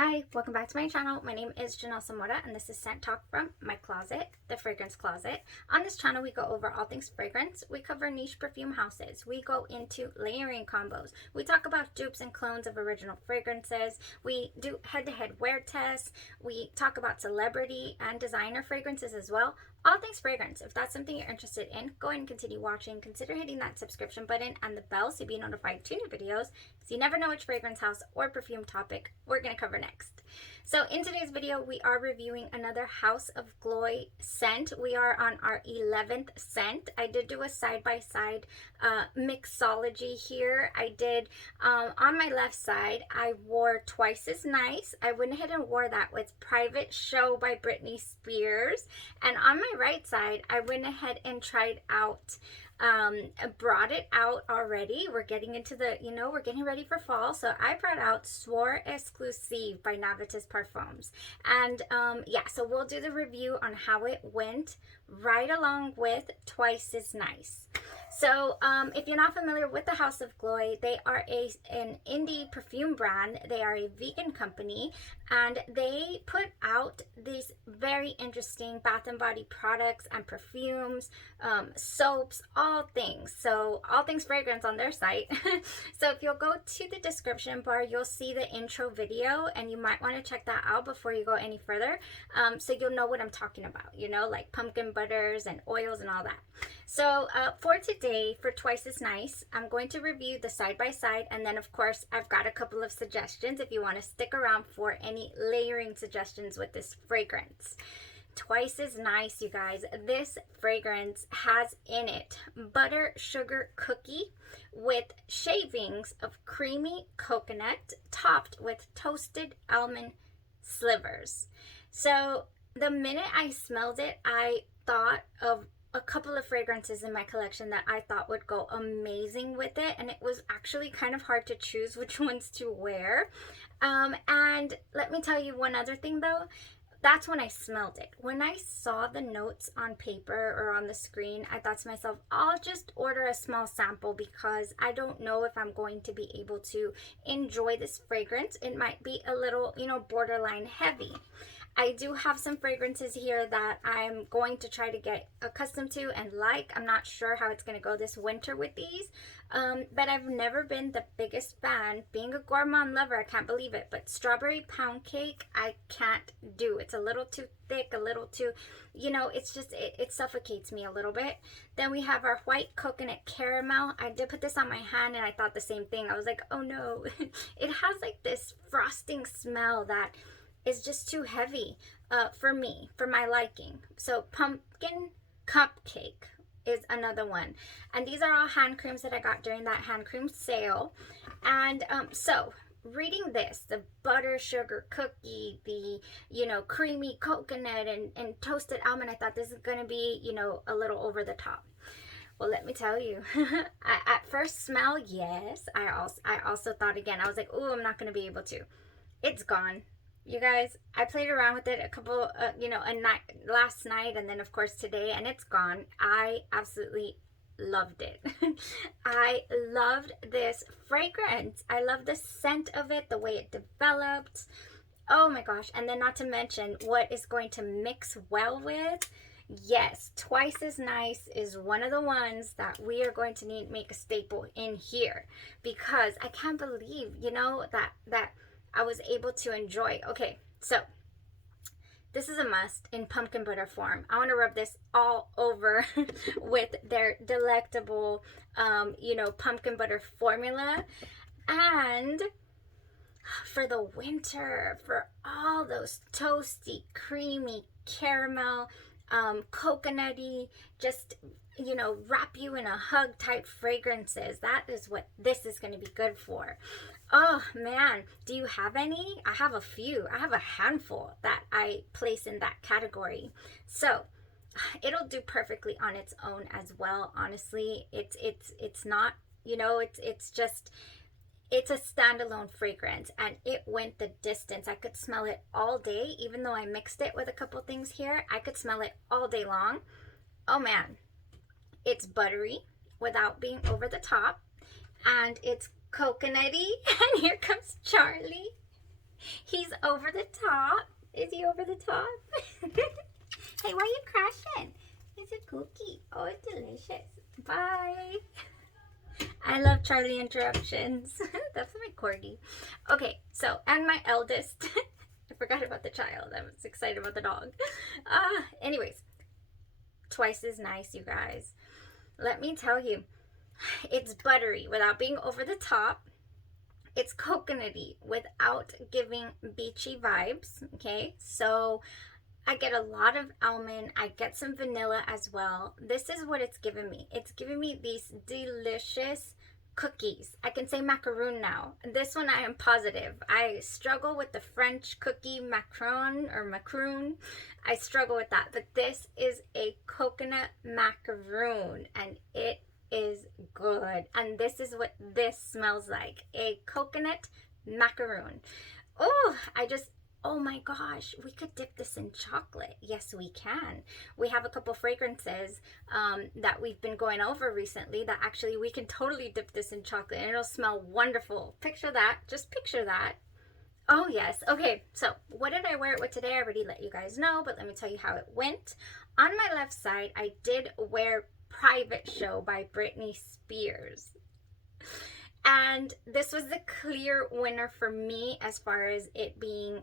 Hi, welcome back to my channel. My name is Janelle Samora and this is Scent Talk from my closet, the fragrance closet. On this channel, we go over all things fragrance. We cover niche perfume houses. We go into layering combos. We talk about dupes and clones of original fragrances. We do head-to-head wear tests. We talk about celebrity and designer fragrances as well. All things fragrance. If that's something you're interested in, go ahead and continue watching. Consider hitting that subscription button and the bell so you'll be notified to new videos, so you never know which fragrance house or perfume topic we're going to cover next. So in today's video, we are reviewing another House of Gloi scent. We are on our 11th scent. I did do a side-by-side mixology here. I did, on my left side, I wore Twice as Nice. I went ahead and wore that with Private Show by Britney Spears. And on my right side, I went ahead and tried out brought it out already. We're getting into the, we're getting ready for fall. So I brought out Soir Exclusive by Navitas Parfums. And yeah, so we'll do the review on how it went right along with Twice as Nice. So if you're not familiar with the House of Gloi, they are an indie perfume brand. They are a vegan company, and they put out these very interesting bath and body products and perfumes, soaps, all things. So all things fragrance on their site. So if you'll go to the description bar, you'll see the intro video, and you might want to check that out before you go any further, so you'll know what I'm talking about, like pumpkin butters and oils and all that. So for today, for Twice as Nice, I'm going to review the side-by-side, and then of course I've got a couple of suggestions if you want to stick around for any layering suggestions with this fragrance. Twice as Nice, you guys. This fragrance has in it Buttery Sugar Cookie with shavings of creamy coconut topped with toasted almond slivers. So the minute I smelled it, I thought of a couple of fragrances in my collection that I thought would go amazing with it, and it was actually kind of hard to choose which ones to wear. And let me tell you one other thing though. That's when I smelled it. When I saw the notes on paper or on the screen, I thought to myself, I'll just order a small sample because I don't know if I'm going to be able to enjoy this fragrance. It might be a little, borderline heavy. I do have some fragrances here that I'm going to try to get accustomed to and like. I'm not sure how it's going to go this winter with these, but I've never been the biggest fan. Being a gourmand lover, I can't believe it, but strawberry pound cake, I can't do. It's a little too thick, a little too, it's just, it suffocates me a little bit. Then we have our white coconut caramel. I did put this on my hand and I thought the same thing. I was like, oh no. It has like this frosting smell that is just too heavy for me, for my liking. So pumpkin cupcake is another one, and these are all hand creams that I got during that hand cream sale. And so reading this, the butter sugar cookie, the creamy coconut and toasted almond, I thought this is going to be a little over the top. Well, let me tell you, at first smell, yes, I also thought again, I was like, oh, I'm not going to be able to. It's gone. You guys, I played around with it a couple, last night, and then of course today, and it's gone. I absolutely loved it. I loved this fragrance. I love the scent of it, the way it developed. Oh my gosh. And then not to mention what is going to mix well with. Yes, Twice as Nice is one of the ones that we are going to need to make a staple in here, because I can't believe, that I was able to enjoy. Okay, so this is a must in pumpkin butter form. I want to rub this all over with their delectable, pumpkin butter formula. And for the winter, for all those toasty, creamy, caramel, coconutty, just, wrap you in a hug type fragrances. That is what this is going to be good for. Oh man, do you have any? I have a few. I have a handful that I place in that category. So it'll do perfectly on its own as well. Honestly, it's not, it's a standalone fragrance, and it went the distance. I could smell it all day, even though I mixed it with a couple things here. I could smell it all day long. Oh man, it's buttery without being over the top, and it's coconutty. And here comes Charlie. He's over the top. Is he over the top? Hey, why are you crashing? It's a cookie. Oh, it's delicious. Bye. I love Charlie interruptions. That's my corgi. Okay, so, and my eldest. I forgot about the child. I was excited about the dog. Anyways, twice as nice, you guys. Let me tell you, it's buttery without being over the top. It's coconutty without giving beachy vibes. Okay, so I get a lot of almond. I get some vanilla as well. This is what it's giving me. It's giving me these delicious cookies. I can say macaroon now. This one I am positive. I struggle with the French cookie macaron or macaroon. I struggle with that. But this is a coconut macaroon and it is good. And this is what this smells like. A coconut macaroon. Oh, oh my gosh, we could dip this in chocolate. Yes, we can. We have a couple fragrances that we've been going over recently that actually we can totally dip this in chocolate and it'll smell wonderful. Picture that. Just picture that. Oh, yes. Okay, so what did I wear it with today? I already let you guys know, but let me tell you how it went. On my left side, I did wear Private Show by Britney Spears. And this was the clear winner for me as far as it being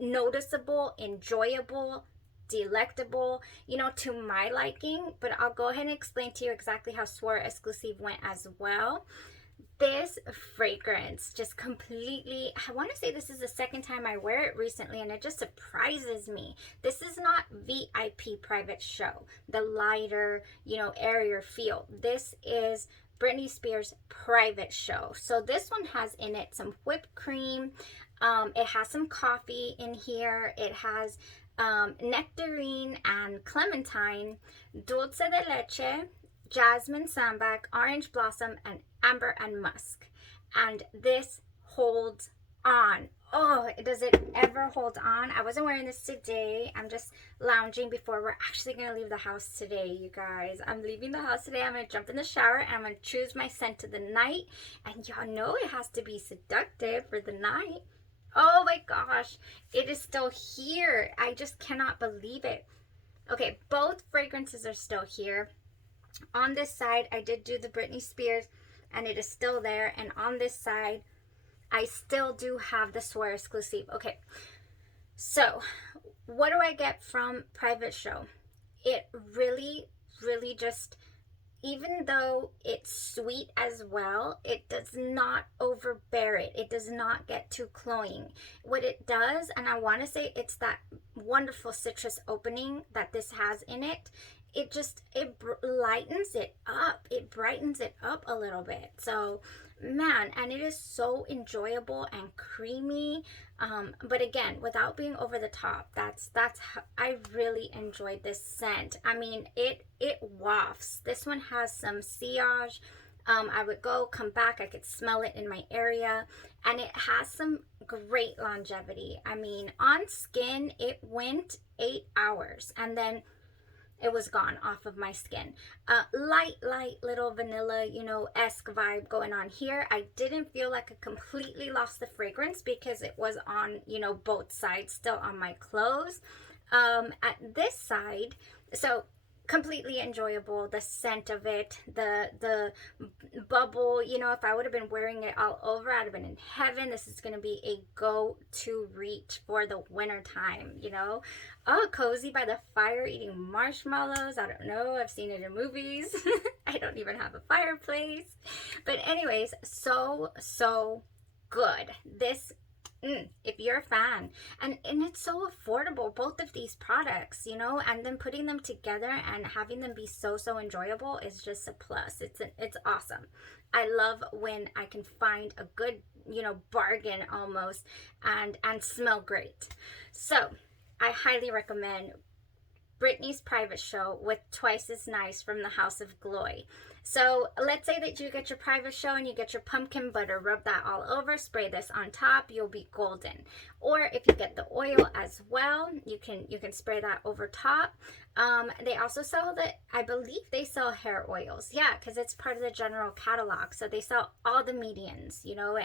noticeable, enjoyable, delectable, you know, to my liking. But I'll go ahead and explain to you exactly how Soir Exclusive went as well. This fragrance just completely, I want to say this is the second time I wear it recently and it just surprises me. This is not VIP Private Show, the lighter, you know, airier feel. This is Britney Spears Private Show. So this one has in it some whipped cream. It has some coffee in here. It has nectarine and clementine, dulce de leche, jasmine sambac, orange blossom, and amber and musk. And this holds on. Oh, does it ever hold on? I wasn't wearing this today. I'm just lounging before we're actually going to leave the house today, you guys. I'm leaving the house today. I'm going to jump in the shower and I'm going to choose my scent of the night. And y'all know it has to be seductive for the night. Oh my gosh, it is still here. I just cannot believe it. Okay, both fragrances are still here. On this side, I did do the Britney Spears and it is still there. And on this side, I still do have the Soir Exclusive. Okay, so what do I get from Private Show? It really, really just, even though it's sweet as well, it does not overbear it. It does not get too cloying. What it does, and I want to say it's that wonderful citrus opening that this has in it. It lightens it up. It brightens it up a little bit. So, man, and it is so enjoyable and creamy. But again, without being over the top. That's how I really enjoyed this scent. I mean, it wafts. This one has some sillage. I would go, come back, I could smell it in my area, and it has some great longevity. I mean, on skin, it went 8 hours, and then it was gone off of my skin. Light little vanilla, you know, esque vibe going on here. I didn't feel like I completely lost the fragrance because it was on, you know, both sides still on my clothes. At this side, so completely enjoyable, the scent of it, the bubble, you know, if I would have been wearing it all over, I'd have been in heaven. This is going to be a go-to reach for the winter time, you know. Oh, cozy by the fire eating marshmallows. I don't know, I've seen it in movies. I don't even have a fireplace. But anyways, so good. This if you're a fan, and it's so affordable, both of these products, you know, and then putting them together and having them be so enjoyable is just a plus. It's awesome. I love when I can find a good, you know, bargain almost and smell great. So I highly recommend Britney's Private Show with Twice as Nice from the House of Gloi. So let's say that you get your private show and you get your pumpkin butter, rub that all over, spray this on top, you'll be golden. Or if you get the oil as well, you can spray that over top. They also sell I believe they sell hair oils. Yeah, because it's part of the general catalog. So they sell all the medians, you know,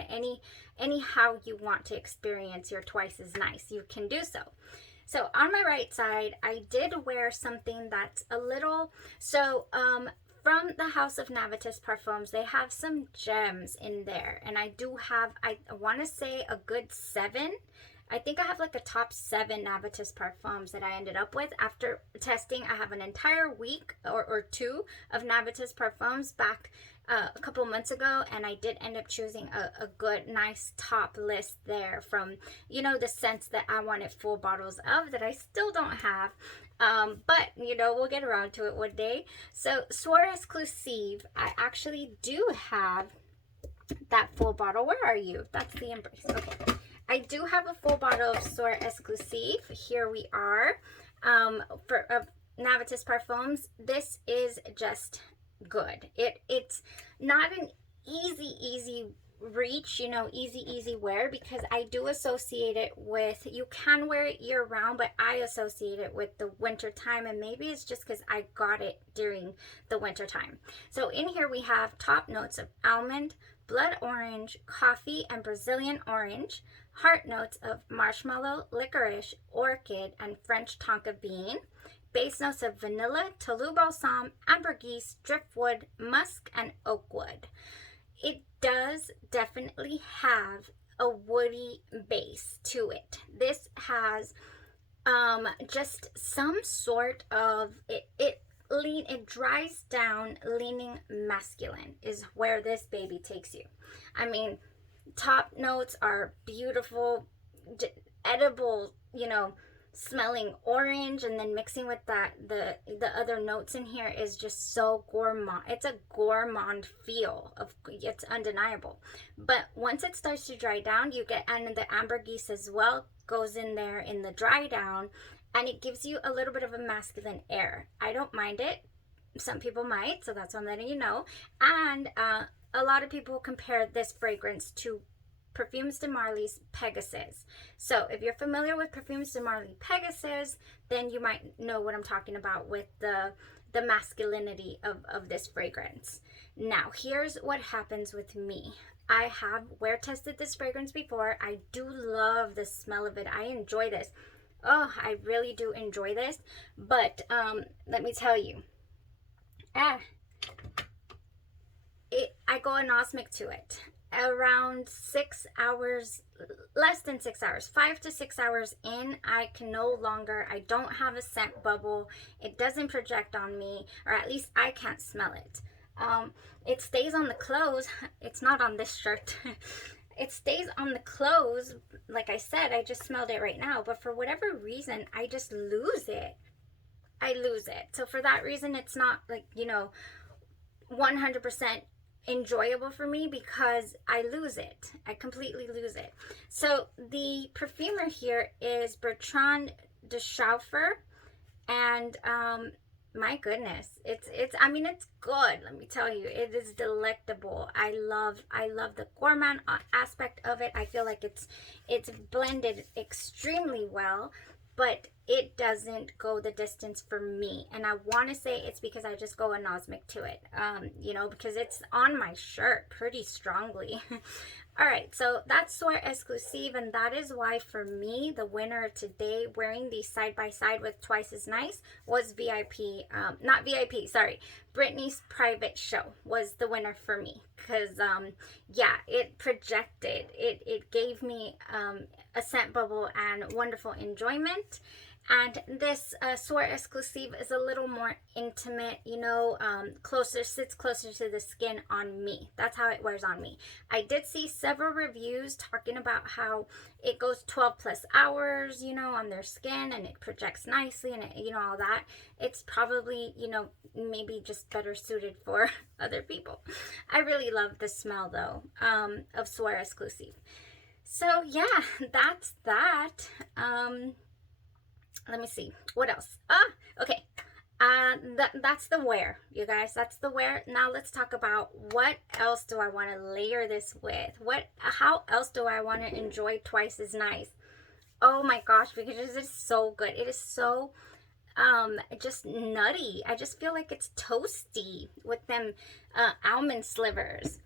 anyhow you want to experience your Twice as Nice, you can do so. So on my right side, I did wear something that's a little, from the House of Navitus Parfums, they have some gems in there. And I do have, I want to say a good 7. I think I have like a top 7 Navitus Parfums that I ended up with. After testing, I have an entire week or 2 of Navitus Parfums back a couple months ago, and I did end up choosing a good, nice top list there from, you know, the scents that I wanted full bottles of that I still don't have. But, you know, we'll get around to it one day. So, Soir Exclusive, I actually do have that full bottle. Where are you? That's the Embrace. Okay. I do have a full bottle of Soir Exclusive. Here we are. For Navitus Parfums. This is just good. It's not an easy reach, you know, easy wear, because I do associate it with, you can wear it year round, but I associate it with the winter time, and maybe it's just because I got it during the winter time. So in here we have top notes of almond, blood orange, coffee, and Brazilian orange, heart notes of marshmallow, licorice, orchid, and French tonka bean, base notes of vanilla, Toulouse balsam, ambergris, driftwood, musk, and oak wood. It does definitely have a woody base to it. This has just some sort of, it dries down leaning masculine is where this baby takes you. I mean, top notes are beautiful, edible, you know, smelling orange, and then mixing with that the other notes in here is just so gourmand. It's a gourmand feel of, it's undeniable. But once it starts to dry down, you get, and the ambergris as well goes in there in the dry down, and it gives you a little bit of a masculine air. I don't mind it. Some people might, so that's why I'm letting you know. And a lot of people compare this fragrance to Parfums de Marly's Pegasus. So if you're familiar with Parfums de Marly Pegasus, then you might know what I'm talking about with the masculinity of this fragrance. Now, here's what happens with me. I have wear tested this fragrance before. I do love the smell of it. I enjoy this. Oh, I really do enjoy this. But let me tell you, I go anosmic to it. Around 6 hours, less than 6 hours, 5 to 6 hours in, I can no longer, I don't have a scent bubble. It doesn't project on me, or at least I can't smell it. It stays on the clothes. It's not on this shirt. It stays on the clothes. Like I said, I just smelled it right now, but for whatever reason, I just lose it. I lose it. So for that reason, it's not like, you know, 100% enjoyable for me, because I lose it. I completely lose it. So the perfumer here is Bertrand de Chauffer, and my goodness, I mean, it's good. Let me tell you, it is delectable. I love the gourmand aspect of it. I feel like it's blended extremely well, but it doesn't go the distance for me. And I want to say it's because I just go anosmic to it, you know, because it's on my shirt pretty strongly. All right, so that's Soir Exclusive, and that is why for me, the winner today, wearing these side by side with Twice as Nice, was Britney's Private Show was the winner for me, because yeah, it projected, it gave me a scent bubble and wonderful enjoyment. And this Soir Exclusive is a little more intimate, you know, sits closer to the skin on me. That's how it wears on me. I did see several reviews talking about how it goes 12 plus hours, you know, on their skin, and it projects nicely, and it, you know, all that. It's probably, you know, maybe just better suited for other people. I really love the smell, though, of Soir Exclusive. So, yeah, that's that. let me see. What else? Okay. That's the wear, you guys. That's the wear. Now let's talk about what else do I want to layer this with? How else do I want to enjoy Twice as Nice? Oh my gosh, because it is so good. It is so just nutty. I just feel like it's toasty with them almond slivers.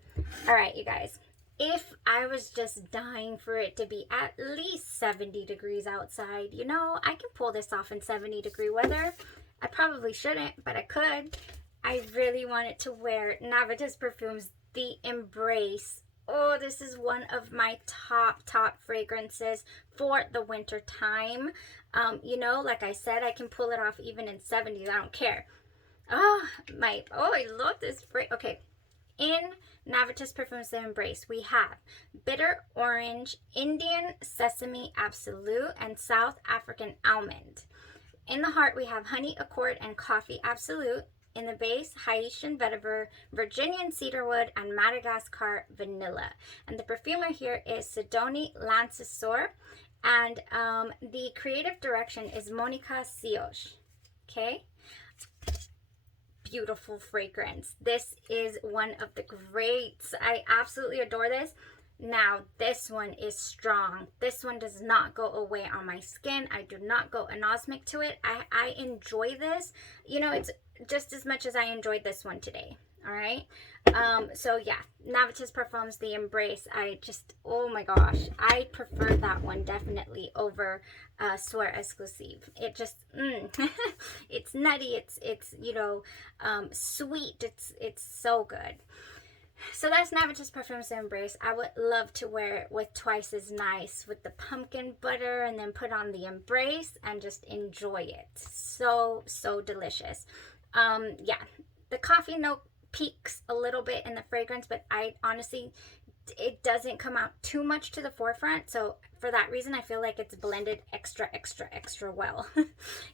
All right, you guys. If I was just dying for it to be at least 70 degrees outside, you know, I can pull this off in 70-degree weather. I probably shouldn't, but I could. I really wanted to wear Navitas Perfumes The Embrace. Oh, this is one of my top fragrances for the winter time. You know, like I said, I can pull it off even in 70s. I don't care. I love this. Okay. In Navitas Perfumes The Embrace, we have Bitter Orange, Indian Sesame Absolute, and South African Almond. In the heart, we have Honey Accord and Coffee Absolute. In the base, Haitian Vetiver, Virginian Cedarwood, and Madagascar Vanilla. And the perfumer here is Sidonie Lancesor. And the creative direction is Monica Sioch. Okay? Beautiful fragrance. This is one of the greats. I absolutely adore this. Now, this one is strong. This one does not go away on my skin. I do not go anosmic to it. I enjoy this. You know, it's just as much as I enjoyed this one today. All right. So yeah, Navitas Perfumes The Embrace. Oh my gosh, I prefer that one definitely over Soir Exclusive. It just, it's nutty. It's you know, sweet. It's so good. So that's Navitas Perfumes The Embrace. I would love to wear it with Twice as Nice with the pumpkin butter and then put on the Embrace and just enjoy it. So delicious. Yeah, the coffee note peaks a little bit in the fragrance, but I honestly, it doesn't come out too much to the forefront. So for that reason, I feel like it's blended extra well.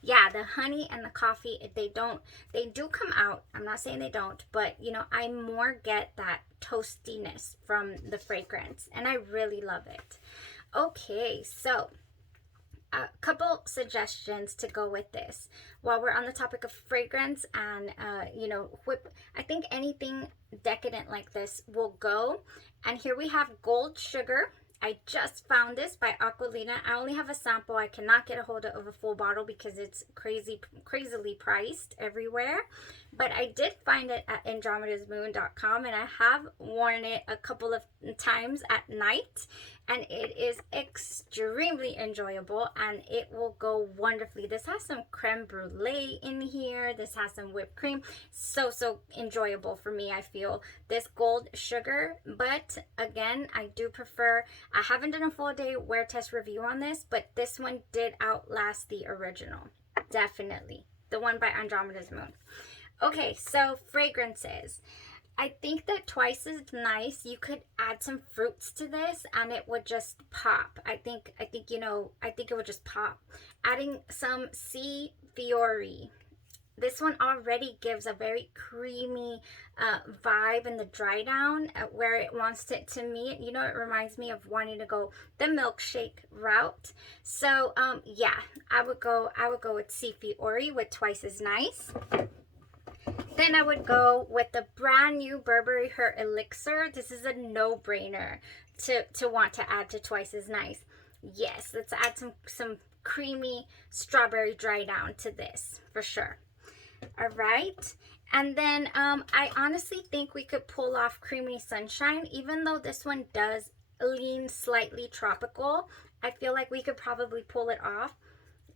Yeah, the honey and the coffee, they do come out. I'm not saying they don't, but you know, I more get that toastiness from the fragrance and I really love it. Okay, so a couple suggestions to go with this while we're on the topic of fragrance and you know, I think anything decadent like this will go. And here we have Gold Sugar. I just found this by Aquilina. I only have a sample. I cannot get a hold of a full bottle because it's crazily priced everywhere. But I did find it at andromedasmoon.com and I have worn it a couple of times at night. And it is extremely enjoyable and it will go wonderfully. This has some creme brulee in here. This has some whipped cream. So enjoyable for me, I feel. This Gold Sugar. But again, I do prefer, I haven't done a full day wear test review on this, but this one did outlast the original. Definitely. The one by Andromeda's Moon. Okay, so fragrances. I think that Twice as Nice, you could add some fruits to this and it would just pop. I think you know, I think it would just pop. Adding some Sea Fiori. This one already gives a very creamy vibe in the dry down where it wants it to meet. You know, it reminds me of wanting to go the milkshake route. So yeah, I would go with Sea Fiori with Twice as Nice. Then I would go with the brand new Burberry Her Elixir. This is a no-brainer to want to add to Twice as Nice. Yes, let's add some creamy strawberry dry down to this for sure. All right. And then I honestly think we could pull off Creamy Sunshine. Even though this one does lean slightly tropical, I feel like we could probably pull it off.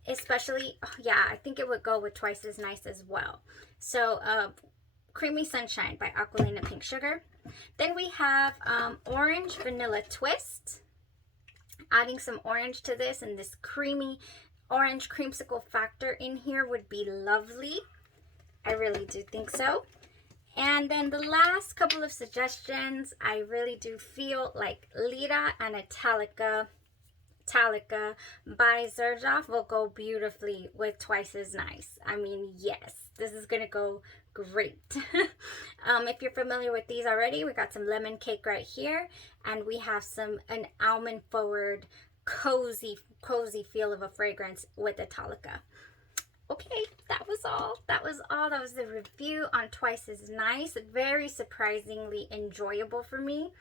Especially, yeah, I think it would go with Twice as Nice as well. So, Creamy Sunshine by Aquilina Pink Sugar. Then we have Orange Vanilla Twist. Adding some orange to this and this creamy orange creamsicle factor in here would be lovely. I really do think so. And then the last couple of suggestions, I really do feel like Lita and Italica by Xerjoff will go beautifully with Twice as Nice. I mean, yes, this is gonna go great. If you're familiar with these already, we got some lemon cake right here, and we have an almond forward cozy feel of a fragrance with Italica. Okay, that was all. That was the review on Twice as Nice. Very surprisingly enjoyable for me.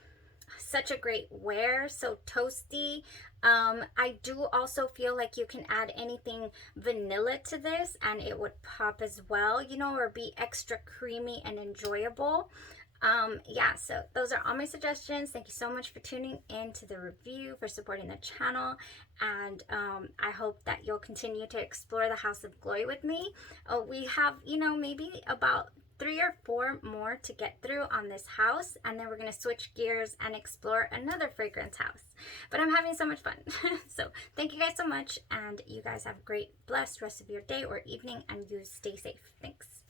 Such a great wear, so toasty. I do also feel like you can add anything vanilla to this and it would pop as well, you know, or be extra creamy and enjoyable. Yeah, so those are all my suggestions. Thank you so much for tuning in to the review, for supporting the channel, and I hope that you'll continue to explore the House of Gloi with me. We have, you know, maybe about 3 or 4 more to get through on this house, and then we're going to switch gears and explore another fragrance house. But I'm having so much fun. So thank you guys so much, and you guys have a great, blessed rest of your day or evening, and you stay safe. Thanks.